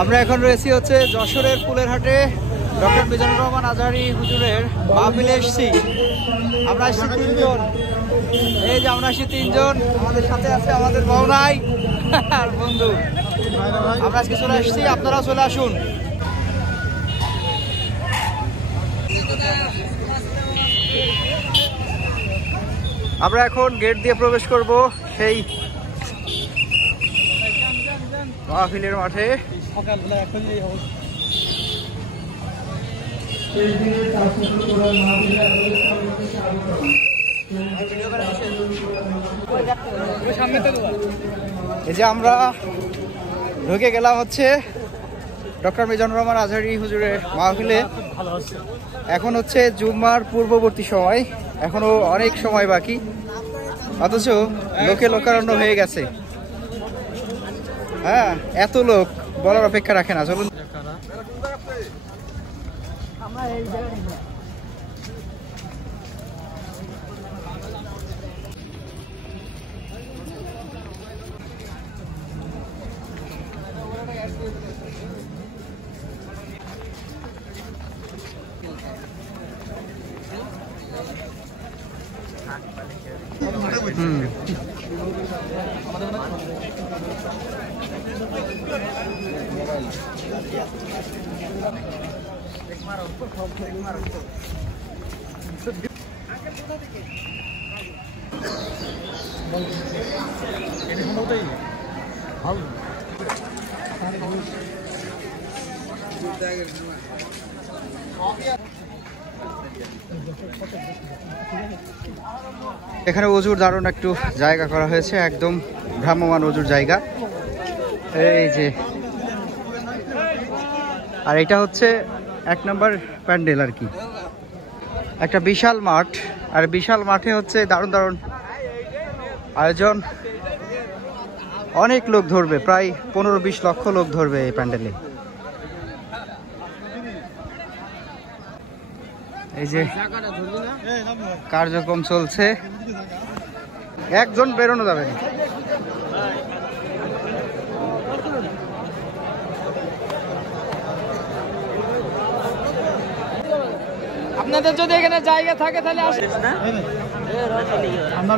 আমরা এখন রয়েছি হচ্ছে যশোরের ফুলের হাটে ডক্টর মিজানুর রহমান আজহারী হুজুরের মাহফিলে এসেছি। আমরা আসছি তিনজন, এই যে আমরা আসছি তিনজন, আমাদের সাথে আছে আমাদের বউনাই আর বন্ধু। আমরা আজকে চলে আসছি, আপনারাও চলে আসুন। আমরা এখন গেট দিয়ে প্রবেশ করব সেই মাহফিলের মাঠে। এই যে আমরা ঢুকে গেলাম হচ্ছে ডক্টর মিজানুর রহমান আজহারী হুজুরের মাহফিলে। এখন হচ্ছে জুম্মার পূর্ববর্তী সময়, এখনো অনেক সময় বাকি, অথচ লোকে লোকারণ্য হয়ে গেছে। হ্যাঁ, এত লোক বলার অপেক্ষা রাখে না। চলুন। এখানে অজুর দারুণ একটু জায়গা করা হয়েছে, একদম ভ্রাম্যমান অজুর জায়গা। এই যে, আর এটা হচ্ছে 1 নম্বর প্যান্ডেল আর কি, একটা বিশাল মাঠ। আর বিশাল মাঠে হচ্ছে দারুণ দারুণ আয়োজন, অনেক লোক ধরবে, প্রায় 15-20 লক্ষ লোক ধরবে এই প্যান্ডেলে। এই যে কার্যক্রম চলছে, একজন বেরোনো যাবে না। আপনাদের যদি এখানে জায়গা থাকে তাহলে আসেন না। আমি